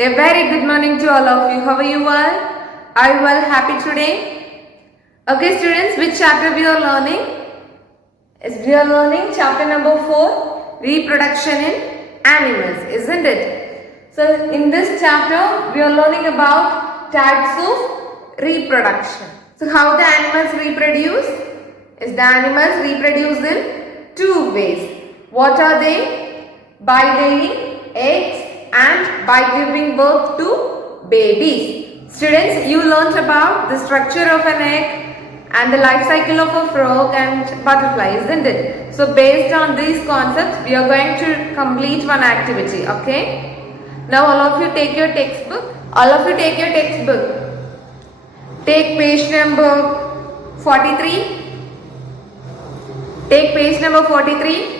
A very good morning to all of you. How are you all? Are you all happy today? Okay students, which chapter we are learning? Yes, we are learning chapter number 4, reproduction in animals, isn't it? So in this chapter we are learning about types of reproduction. So how the animals reproduce? Is the animals reproduce in two ways. What are they? By laying eggs and by giving birth to babies. Students, you learnt about the structure of an egg and the life cycle of a frog and butterfly, isn't it? So based on these concepts, we are going to complete one activity, okay? Now all of you take your textbook. Take page number 43. Take page number 43.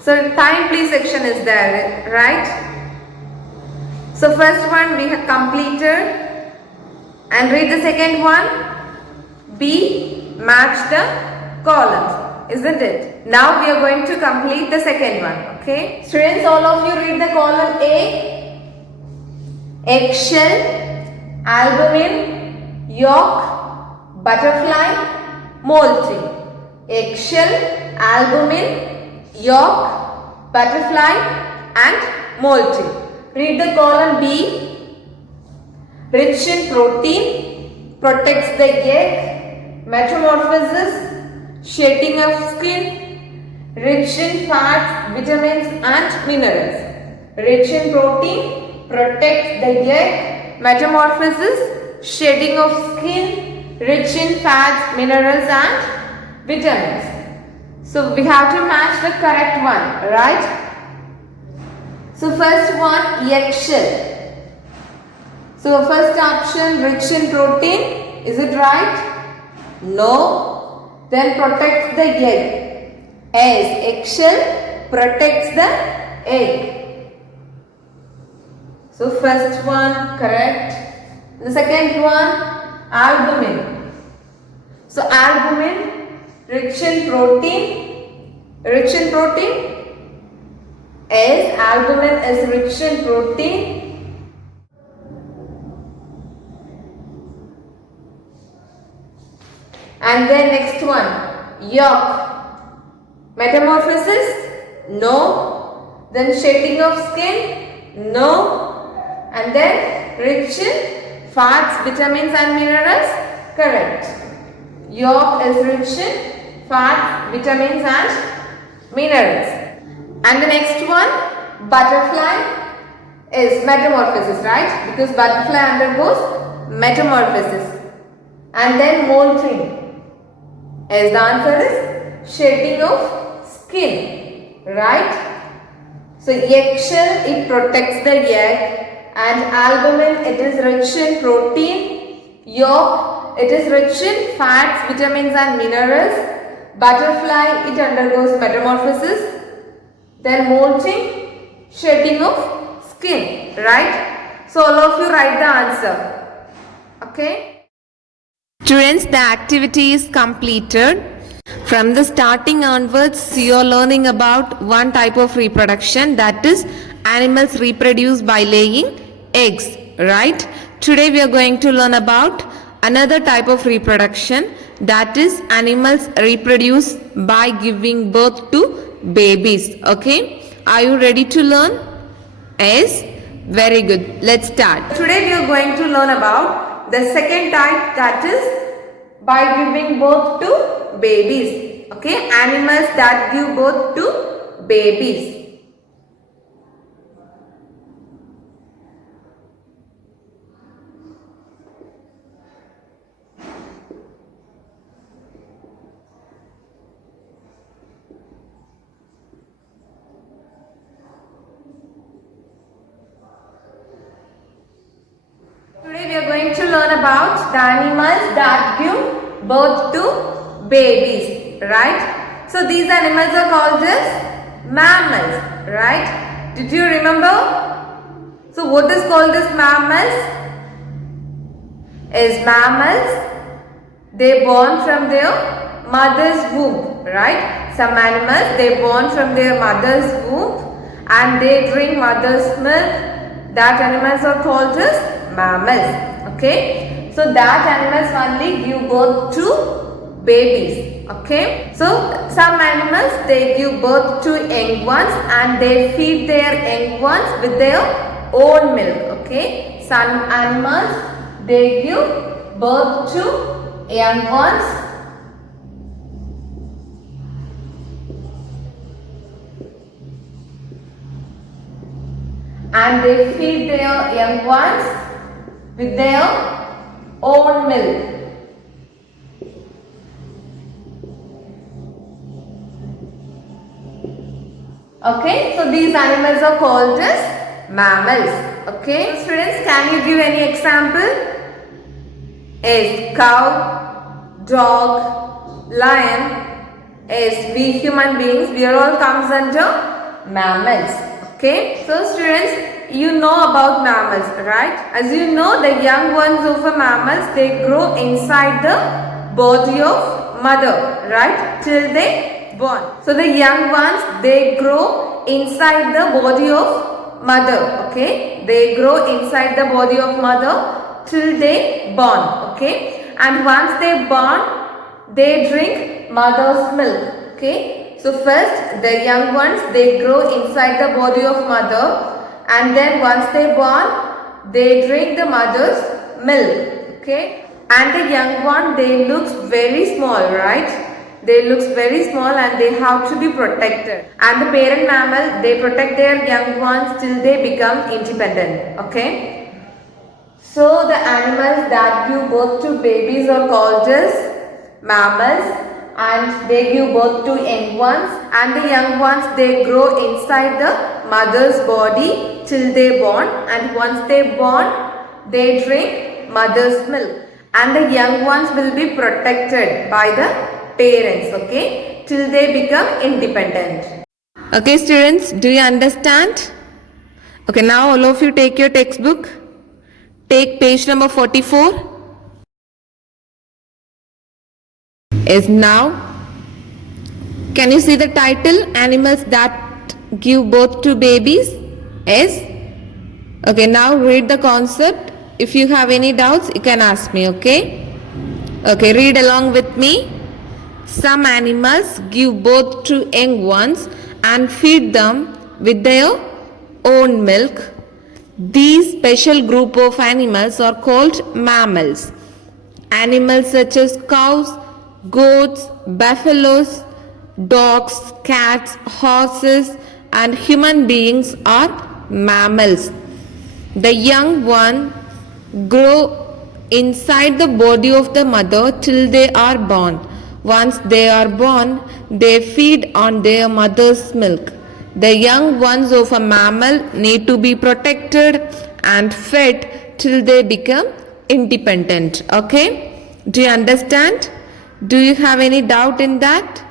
So time please section is there, right? So first one we have completed, and read the second one. B, match the columns, isn't it? Now we are going to complete the second one, okay? Students, all of you read the column A. Eggshell, albumin, yolk, butterfly, molting. Eggshell, albumin, yolk, butterfly and molting. Read the column B. Rich in protein, protects the egg, metamorphosis, shedding of skin, rich in fats, vitamins and minerals. Rich in protein, protects the egg, metamorphosis, shedding of skin, rich in fats, minerals and vitamins. So we have to match the correct one, right? So first one, eggshell. So first option, rich in protein, is it right? No. Then protects the egg. As eggshell protects the egg. So first one correct. The second one, albumin. So albumin, rich in protein, as albumin is rich in protein. And then next one, yolk. Metamorphosis? No. Then shedding of skin? No. And then rich in fats, vitamins and minerals? Correct. Yolk is rich in fats, vitamins and minerals. And the next one, butterfly is metamorphosis, right? Because butterfly undergoes metamorphosis. And then molting, as the answer is shedding of skin, right? So eggshell, it protects the egg, and albumin, it is rich in protein. Yolk, it is rich in fats, vitamins and minerals. Butterfly, it undergoes metamorphosis. Then molting, shedding of skin, right? So all of you write the answer, okay? Students, the activity is completed. From the starting onwards, you are learning about one type of reproduction, that is animals reproduce by laying eggs, right? Today we are going to learn about another type of reproduction, that is animals reproduce by giving birth to babies, okay? Are you ready to learn? Yes? Very good. Let's start. Today we are going to learn about the second type, that is by giving birth to babies, okay? Animals that give birth to babies. Today we are going to learn about the animals that give birth to babies, right? So these animals are called as mammals, right? Did you remember? So what is called as mammals? As mammals, they born from their mother's womb, right? Some animals, they born from their mother's womb and they drink mother's milk. That animals are called as mammals. Okay. So that animals only give birth to babies. Okay. So some animals, they give birth to young ones and they feed their young ones with their own milk. Okay. Some animals, they give birth to young ones and they feed their young ones with their own milk. Okay, so these animals are called as mammals. Okay, students, can you give any example? Is cow, dog, lion. Is we human beings, we are all comes under mammals. Okay, so students, you know about mammals, right? As you know, the young ones of a mammals, they grow inside the body of mother, right? Till they born. So the young ones, they grow inside the body of mother. Okay, they grow inside the body of mother till they born. Okay, and once they born, they drink mother's milk. Okay, so first the young ones, they grow inside the body of mother and then once they born, they drink the mother's milk. Okay, and the young one, they looks very small, right? They looks very small and they have to be protected. And the parent mammal, they protect their young ones till they become independent. Okay. So the animals that give birth to babies are called as mammals and they give birth to young ones and the young ones, they grow inside the mother's body till they born and once they born, they drink mother's milk and the young ones will be protected by the parents, okay, till they become independent. Okay students, do you understand? Okay, now all of you take your textbook. Take page number 44. Is now, can you see the title, animals that give birth to babies? Yes. Okay, now read the concept. If you have any doubts, you can ask me, okay? Okay, read along with me. Some animals give birth to young ones and feed them with their own milk. These special group of animals are called mammals. Animals such as cows, goats, buffaloes, dogs, cats, horses and human beings are mammals. The young one grow inside the body of the mother till they are born. Once they are born, they feed on their mother's milk. The young ones of a mammal need to be protected and fed till they become independent. Okay? Do you understand? Do you have any doubt in that?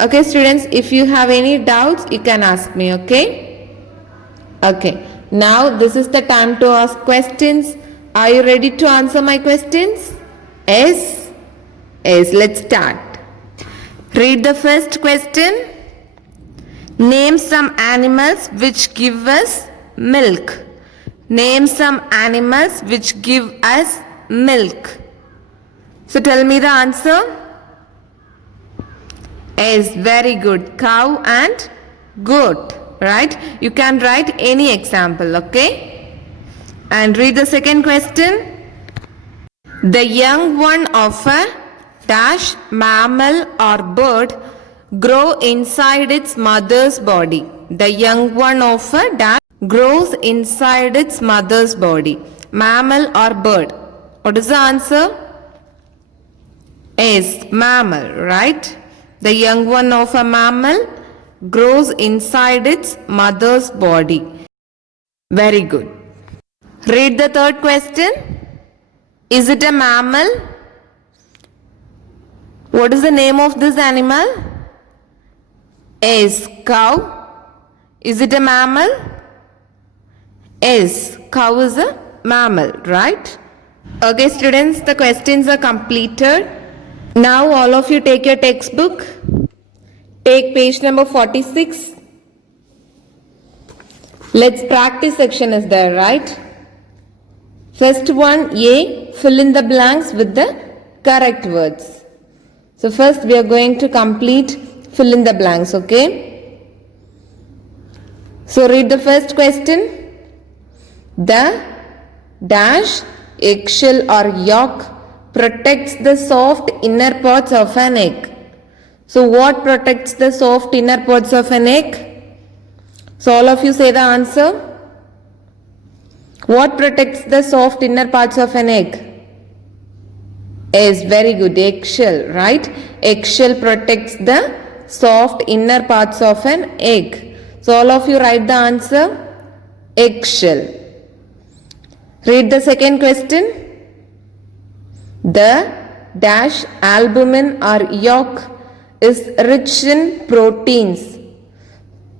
Okay, students, if you have any doubts, you can ask me, okay? Okay. Now, this is the time to ask questions. Are you ready to answer my questions? Yes? Yes, let's start. Read the first question. Name some animals which give us milk. Name some animals which give us milk. So tell me the answer. Yes, very good. Cow and goat, right? You can write any example, okay? And read the second question. The young one of a dash mammal or bird grow inside its mother's body. The young one of a dash grows inside its mother's body. Mammal or bird? What is the answer? Yes, mammal, right? The young one of a mammal grows inside its mother's body. Very good. Read the third question. Is it a mammal? What is the name of this animal? Yes, cow. Is it a mammal? Yes, cow is a mammal, right? Okay, students, the questions are completed. Now all of you take your textbook. Take page number 46. Let's practice section is there, right? First one, A, fill in the blanks with the correct words. So first we are going to complete fill in the blanks, okay? So read the first question. The dash, eggshell or yolk protects the soft inner parts of an egg. So what protects the soft inner parts of an egg? So all of you say the answer. What protects the soft inner parts of an egg? Is very good, eggshell, right? Eggshell protects the soft inner parts of an egg. So all of you write the answer, eggshell. Read the second question. The dash albumin or yolk is rich in proteins.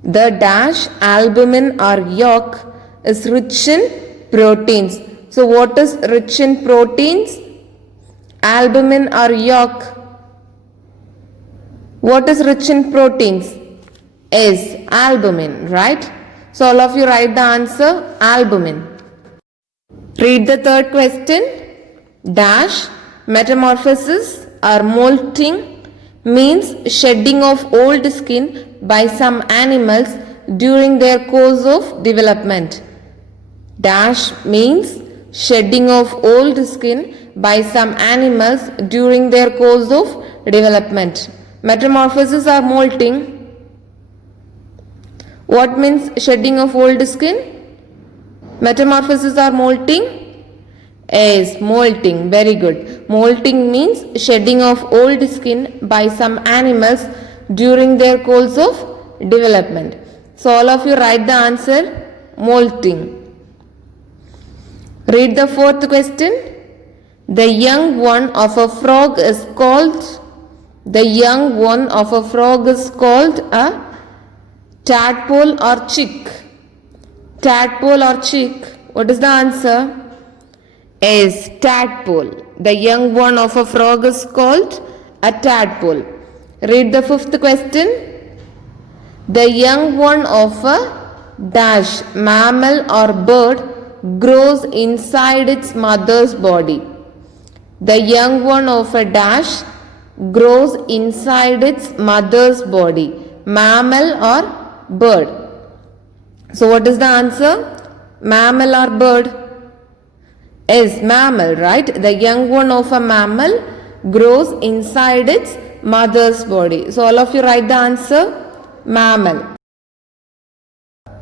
The dash albumin or yolk is rich in proteins. So what is rich in proteins? Albumin or yolk. What is rich in proteins? Is albumin, right? So all of you write the answer, albumin. Read the third question. Dash metamorphosis or molting means shedding of old skin by some animals during their course of development. Dash means shedding of old skin by some animals during their course of development. Metamorphosis or molting. What means shedding of old skin? Metamorphosis or molting? Is molting. Very good. Molting means shedding of old skin by some animals during their course of development. So all of you write the answer, molting. Read the fourth question. The young one of a frog is called a tadpole or chick. Tadpole or chick. What is the answer? Is tadpole. The young one of a frog is called a tadpole. Read the fifth question. The young one of a dash mammal or bird grows inside its mother's body. The young one of a dash grows inside its mother's body. Mammal or bird. So what is the answer? Mammal or bird? Is mammal, right? The young one of a mammal grows inside its mother's body. So all of you write the answer, mammal.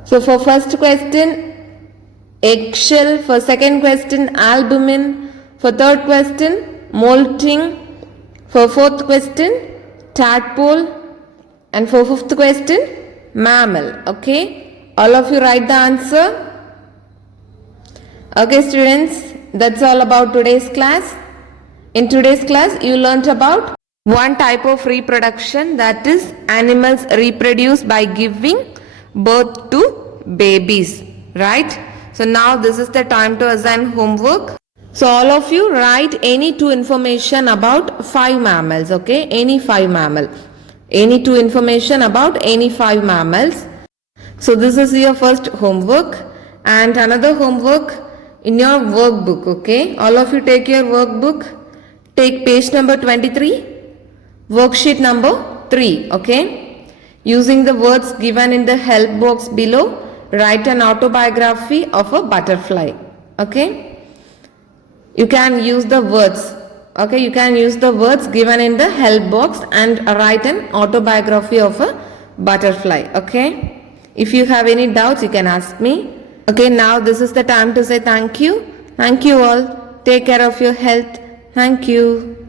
So for first question, eggshell. For second question, albumin. For third question, molting. For fourth question, tadpole. And for fifth question, mammal. Okay. All of you write the answer. Okay students, that's all about today's class. In today's class, you learnt about one type of reproduction, that is animals reproduce by giving birth to babies, right? So now this is the time to assign homework. So all of you write any two information about 5 mammals, okay? Any 5 mammal. Any two information about any 5 mammals. So this is your first homework, and another homework in your workbook, okay? All of you take your workbook, take page number 23, worksheet number 3, okay? Using the words given in the help box below, write an autobiography of a butterfly, okay? You can use the words, okay? You can use the words given in the help box and write an autobiography of a butterfly, okay? If you have any doubts, you can ask me. Okay, now this is the time to say thank you. Thank you all. Take care of your health. Thank you.